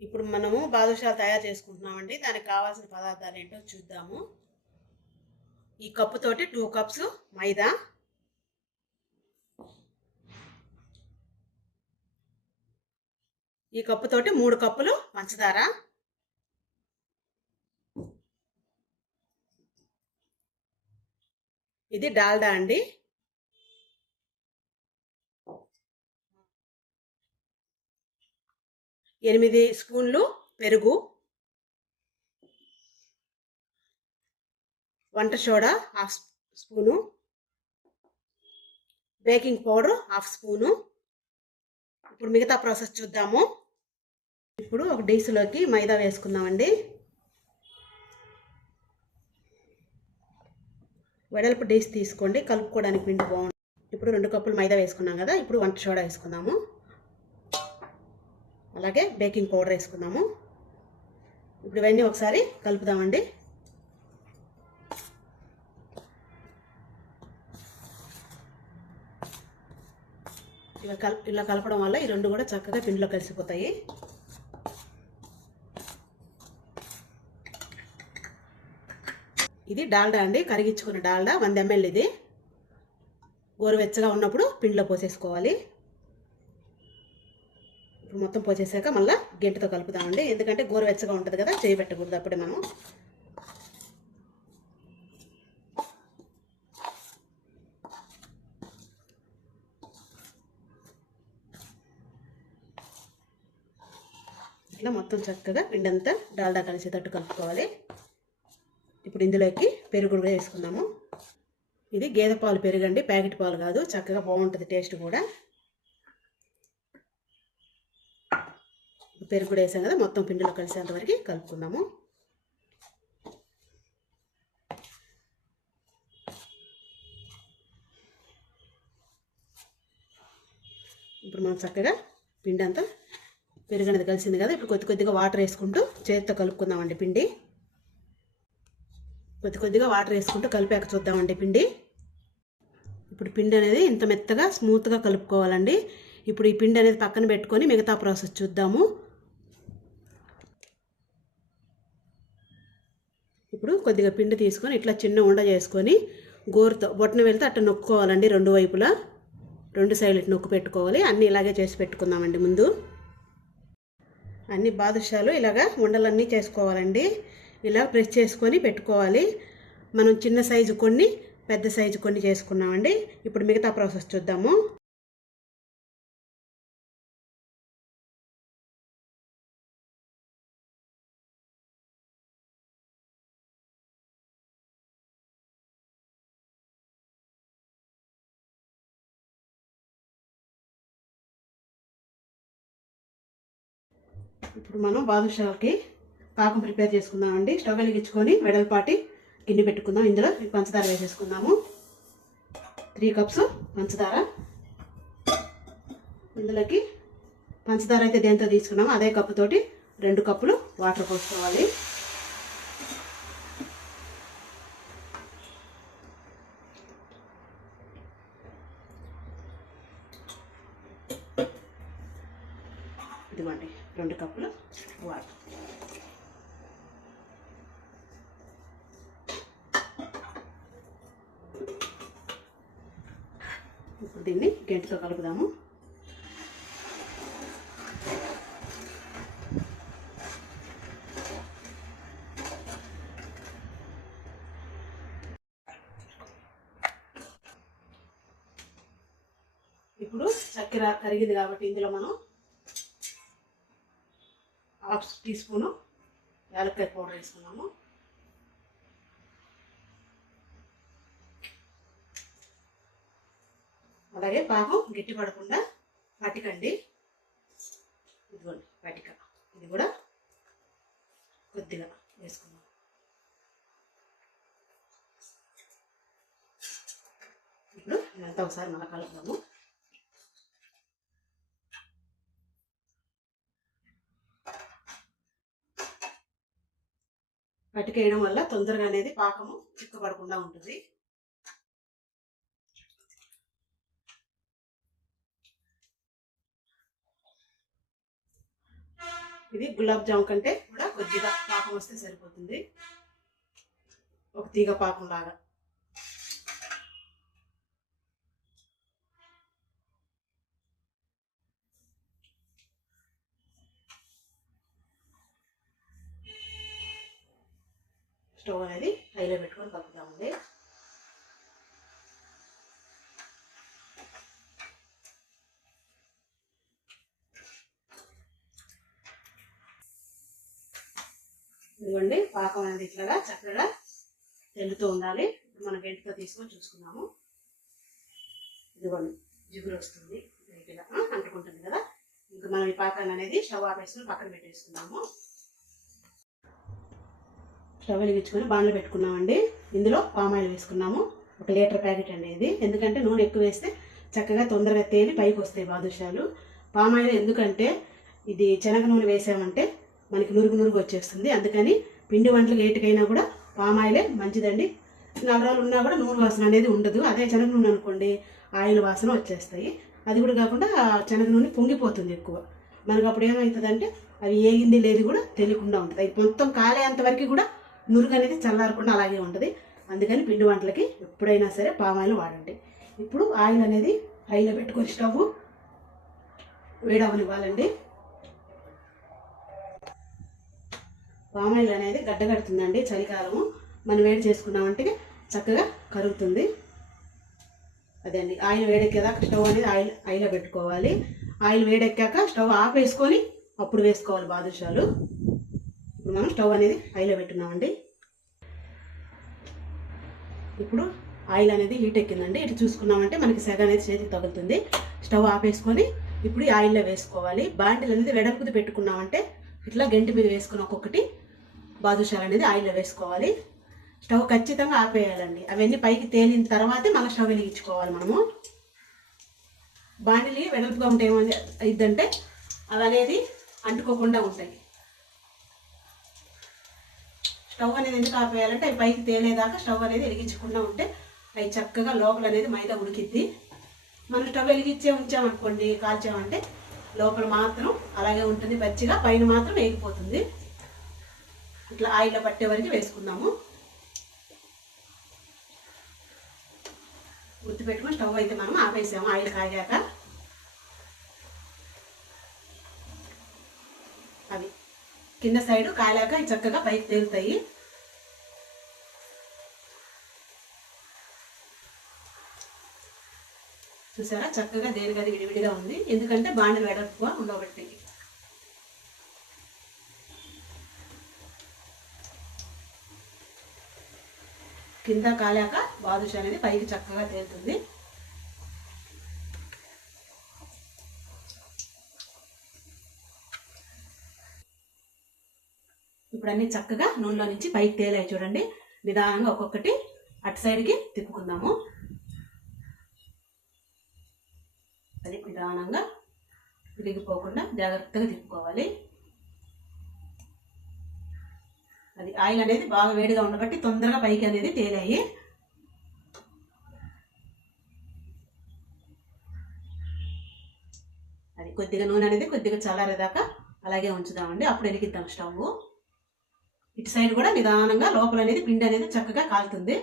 ఇప్పుడు మనము బాదుషాలు తయారు చేసుకుంటున్నామండి. దానికి కావాల్సిన పదార్థాలు ఏంటో చూద్దాము. ఈ కప్పుతోటి టూ కప్స్ మైదా. ఈ కప్పుతోటి మూడు కప్పులు పంచదార. ఇది డాల్డా అండి. ఎనిమిది స్పూన్లు పెరుగు వంట soda half spoon baking powder half spoon. ఇప్పుడు మిగతా ప్రాసెస్ చూద్దాము. ఇప్పుడు ఒక డీసులోకి మైదా వేసుకుందామండి. వెడల్పు డీస్ తీసుకోండి కలుపుకోవడానికి పిండి బాగుంటుంది. ఇప్పుడు రెండు కప్పులు మైదా వేసుకున్నాం కదా ఇప్పుడు వంట సోడా వేసుకుందాము. అలాగే బేకింగ్ పౌడర్ వేసుకుందాము. ఇప్పుడు ఇవన్నీ ఒకసారి కలుపుదామండి. ఇలా కల్ ఇలా కలపడం వల్ల ఈ రెండు కూడా చక్కగా పిండిలో కలిసిపోతాయి. ఇది డాల్డా అండి కరిగించుకున్న డాల్డా వంద ఎంఎల్ ఇది. గోరువెచ్చగా ఉన్నప్పుడు పిండిలో పోసేసుకోవాలి. మొత్తం పోసేసాక మళ్ళీ గెంటుతో కలుపుదామండి ఎందుకంటే గోరువెచ్చగా ఉంటుంది కదా చేయి పెట్టకూడదు అప్పుడే మనం. ఇట్లా మొత్తం చక్కగా పిండంతా డాల్డా కలిసేటట్టు కలుపుకోవాలి. ఇప్పుడు ఇందులోకి పెరుగు కూడా వేసుకుందాము. ఇది గేదె పాలు పెరుగండి ప్యాకెట్ పాలు కాదు చక్కగా బాగుంటుంది టేస్ట్ కూడా. పెరుగు కూడా వేసాం కదా మొత్తం పిండిలో కలిసేంత వరకు కలుపుకుందాము. ఇప్పుడు మనం చక్కగా పిండి అంతా పెరుగు అనేది కలిసింది కదా ఇప్పుడు కొద్ది కొద్దిగా వాటర్ వేసుకుంటూ చేతితో కలుపుకుందామండి పిండి. కొద్ది కొద్దిగా వాటర్ వేసుకుంటూ కలిపాక చూద్దామండి పిండి. ఇప్పుడు పిండి అనేది ఇంత మెత్తగా స్మూత్గా కలుపుకోవాలండి. ఇప్పుడు ఈ పిండి అనేది పక్కన పెట్టుకొని మిగతా ప్రాసెస్ చూద్దాము. ఇప్పుడు కొద్దిగా పిండి తీసుకొని ఇట్లా చిన్న ఉండ చేసుకొని గోరుతో బొట్టన వెళ్తే అట్లా నొక్కుకోవాలండి రెండు వైపులా. రెండు సైడ్లు ఇట్లా నొక్కు పెట్టుకోవాలి. అన్నీ ఇలాగే చేసి పెట్టుకుందామండి ముందు. అన్ని బాదుషాలు ఇలాగా ఉండలన్నీ చేసుకోవాలండి. ఇలా ప్రెస్ చేసుకొని పెట్టుకోవాలి. మనం చిన్న సైజు కొన్ని పెద్ద సైజు కొన్ని చేసుకున్నామండి. ఇప్పుడు మిగతా ప్రాసెస్ చూద్దాము. ఇప్పుడు మనం బాదుషాలకి పాకం ప్రిపేర్ చేసుకుందామండి. స్టవ్ వెలిగించుకొని వెడల్పాటి గిన్నె పెట్టుకుందాం. ఇందులో పంచదార వేసేసుకుందాము. త్రీ కప్స్ పంచదార. ఇందులోకి పంచదార అయితే దేంతో తీసుకున్నామో అదే కప్పుతోటి రెండు కప్పులు వాటర్ పోసుకోవాలి ఇదిగోండి రెండు కప్పులు వాటర్ ఇప్పుడు దీన్ని గంటితో కలుపుదాము. ఇప్పుడు చక్కెర కరిగింది కాబట్టి ఇందులో మనం హాఫ్ టీ స్పూను యాలక్కాయ పౌడర్ వేసుకున్నాము. అలాగే పాకం గట్టి పడకుండా పటికండి. ఇదిగోండి పటిక. ఇది కూడా కొద్దిగా వేసుకుందాం. ఇప్పుడు ఇదంతా ఒకసారి మళ్ళీ కలుపుదాము పట్టుకేయడం వల్ల తొందరగా అనేది పాకము చిక్కబడకుండా ఉంటుంది. ఇది గులాబ్ జామ్ కంటే కూడా కొద్దిగా పాకం వస్తే సరిపోతుంది. ఒక తీగ పాకం లాగా. స్టవ్ అనేది హైలో పెట్టుకొని కలుపుతామండి ఇదిగోండి పాకం అనేది ఇట్లాగా చక్కగా తెల్లుతూ ఉండాలి. ఇప్పుడు మనం గంటతో తీసుకొని చూసుకున్నాము. ఇదిగోండి జిగురు వస్తుంది. లైట్గా అంటుకుంటుంది కదా. ఇంకా మనం ఈ పాకాన్ని అనేది స్టవ్ ఆపేసుకుని పక్కన పెట్టేసుకున్నాము. స్టవ్ వెలిగించుకొని బాణలు పెట్టుకున్నామండి. ఇందులో పామాయిల్ వేసుకున్నాము. ఒక లీటర్ ప్యాకెట్ అండి ఇది. ఎందుకంటే నూనె ఎక్కువ వేస్తే చక్కగా తొందరగా తేలి పైకి వస్తాయి బాదుషాలు. పామాయిల్ ఎందుకంటే ఇది శనగ నూనె వేసామంటే మనకి నురుగు నురుగు వచ్చేస్తుంది. అందుకని పిండి వంటలు ఏటికైనా కూడా పామాయిలే మంచిదండి. నాలుగు రోజులు ఉన్నా కూడా నూనె వాసన అనేది ఉండదు. అదే శనగ నూనె అనుకోండి ఆయిల్ వాసన వచ్చేస్తాయి. అది కూడా కాకుండా శనగ నూనె పొంగిపోతుంది ఎక్కువ. మనకు అప్పుడు ఏమవుతుందంటే అవి ఏగింది లేదు కూడా తెలియకుండా ఉంటుంది. అది మొత్తం కాలేంత వరకు కూడా నురుగు అనేది చల్లారకుండా అలాగే ఉంటుంది. అందుకని పిండి వంటలకి ఎప్పుడైనా సరే పామాయిల్ వాడండి. ఇప్పుడు ఆయిల్ అనేది హైలో పెట్టుకొని స్టవ్ వేడవనివ్వాలండి. పామాయిల్ అనేది గడ్డగడుతుందండి చలికాలము. మనం వేడి చేసుకున్నామంటే చక్కగా కరుగుతుంది. అదే అండి ఆయిల్ వేడెక్కేదాకా స్టవ్ అనేది ఆయిల్ ఆయిల్లో పెట్టుకోవాలి. ఆయిల్ వేడెక్కాక స్టవ్ ఆపేసుకొని అప్పుడు వేసుకోవాలి బాదుషాలు. ఇప్పుడు మనం స్టవ్ అనేది ఆయిల్లో పెట్టున్నామండి. ఇప్పుడు ఆయిల్ అనేది హీట్ ఎక్కిందండి. ఇటు చూసుకున్నామంటే మనకి సెగ అనేది చేతికి తగులుతుంది. స్టవ్ ఆపేసుకొని ఇప్పుడు ఈ ఆయిల్లో వేసుకోవాలి. బాండిల్ అనేది వెడల్పుది పెట్టుకున్నామంటే ఇట్లా గంటి మీద వేసుకుని ఒక్కొక్కటి బాదుషాలు అనేది ఆయిల్లో వేసుకోవాలి. స్టవ్ ఖచ్చితంగా ఆపేయాలండి. అవన్నీ పైకి తేలిన తర్వాతే మళ్ళీ స్టవ్ వెలిగించుకోవాలి మనము. బాండిలి వెడల్పుగా ఉంటే ఏమో అయిద్దంటే అవి అనేది అంటుకోకుండా ఉంటాయి. స్టవ్ అనేది ఎందుకు ఆపేయాలంటే అవి పైకి తేలేదాకా స్టవ్ అనేది వెలిగించకుండా ఉంటే అవి చక్కగా లోపల అనేది మైదా ఉడికిద్ది. మనం స్టవ్ వెలిగించే ఉంచామనుకోండి కాల్చామంటే లోపల మాత్రం అలాగే ఉంటుంది పచ్చిగా పైన మాత్రం వేగిపోతుంది. ఇట్లా ఆయిల్లో పట్టే వరకు వేసుకుందాము. గుర్తుపెట్టుకుని స్టవ్ అయితే మనం ఆపేసాము ఆయిల్ కాగాక. అవి కింద సైడ్ కాలాక చక్కగా పైకి తేలుతాయి. చూసారా? చక్కగా దేనికది విడివిడిగా ఉంది. ఎందుకంటే బాండలు వెడల్పుగా ఉండబట్టి కింద కాలాక బాదుష అనేది పైకి చక్కగా తేలుతుంది. ఇప్పుడు అన్ని చక్కగా నూనెలో నుంచి పైకి తేలాయి చూడండి. నిదానంగా ఒక్కొక్కటి అటు సైడ్కి తిప్పుకుందాము. అది నిదానంగా విరిగిపోకుండా జాగ్రత్తగా తిప్పుకోవాలి. అది ఆయిల్ అనేది బాగా వేడిగా ఉండబట్టి తొందరగా పైకి అనేది తేలాయి. అది కొద్దిగా నూనె అనేది కొద్దిగా చల్లారేదాకా అలాగే ఉంచుదామండి. అప్పుడు వెలిగిద్దాం స్టవ్. ఇటు సైడ్ కూడా నిదానంగా లోపల అనేది పిండి అనేది చక్కగా కాలుతుంది.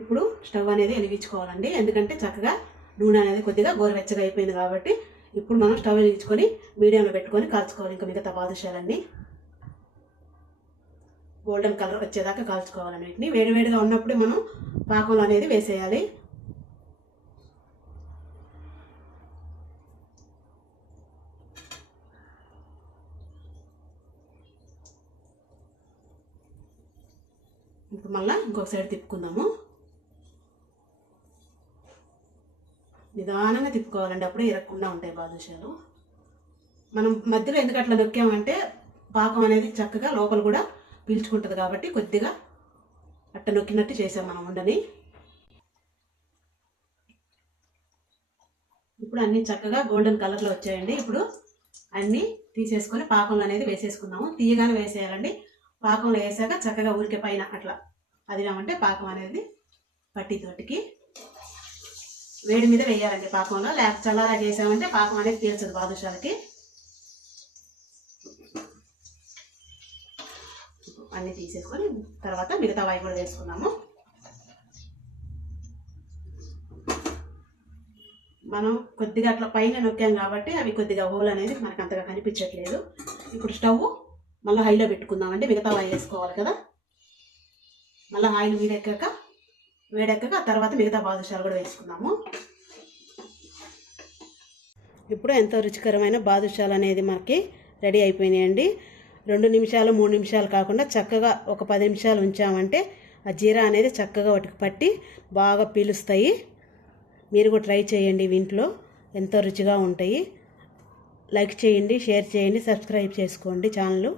ఇప్పుడు స్టవ్ అనేది వెలిగించుకోవాలండి. ఎందుకంటే చక్కగా నూనె అనేది కొద్దిగా గోరువెచ్చగా అయిపోయింది కాబట్టి ఇప్పుడు మనం స్టవ్ వెలిగించుకొని మీడియంలో పెట్టుకొని కాల్చుకోవాలి. ఇంకా మిగతా బాదుషాలన్నీ గోల్డెన్ కలర్ వచ్చేదాకా కాల్చుకోవాలి వీటిని. వేడివేడిగా ఉన్నప్పుడే మనం పాకంలో అనేది వేసేయాలి. ఇప్పుడు మళ్ళీ ఇంకొక సైడ్ తిప్పుకుందాము. నిదానంగా తిప్పుకోవాలండి. అప్పుడే ఇరగకుండా ఉంటాయి బాదుషాలు. మనం మధ్యలో ఎందుకు అట్లా నొక్కామంటే పాకం అనేది చక్కగా లోపల కూడా పీల్చుకుంటుంది కాబట్టి కొద్దిగా అట్ట నొక్కినట్టు చేసాం మనం ఉండని. ఇప్పుడు అన్నీ చక్కగా గోల్డెన్ కలర్లో వచ్చాయండి. ఇప్పుడు అన్నీ తీసేసుకొని పాకంలో అనేది వేసేసుకుందాము. తీయగానే వేసేయాలండి. పాకంలో వేసాక చక్కగా ఊరికే పైన అట్లా అదినామంటే పాకం అనేది పట్టి తోటికి వేడి మీద వేయాలండి పాకంలో. లేక చల్లారా చేసామంటే పాకం అనేది పీల్చదు బాదుషాలకి. అన్నీ తీసేసుకొని తర్వాత మిగతా వాయి కూడా వేసుకున్నాము మనం కొద్దిగా అట్లా పైన నొక్కాం కాబట్టి అవి కొద్దిగా హోల్ అనేది మనకు అంతగా కనిపించట్లేదు. ఇప్పుడు స్టవ్ మళ్ళీ హైలో పెట్టుకుందామండి. మిగతా ఆయిల్ వేసుకోవాలి కదా. మళ్ళీ ఆయిల్ వేడెక్కాక వేడెక్కాక తర్వాత మిగతా బాదుషాలు కూడా వేసుకుందాము. ఇప్పుడు ఎంతో రుచికరమైన బాదుషాలు అనేది మనకి రెడీ అయిపోయినాయండి. రెండు నిమిషాలు మూడు నిమిషాలు కాకుండా చక్కగా ఒక పది నిమిషాలు ఉంచామంటే ఆ జీరా అనేది చక్కగా వాటికి పట్టి బాగా పీలుస్తాయి. మీరు కూడా ట్రై చేయండి ఇంట్లో ఎంతో రుచిగా ఉంటాయి. లైక్ చేయండి షేర్ చేయండి సబ్స్క్రైబ్ చేసుకోండి ఛానల్.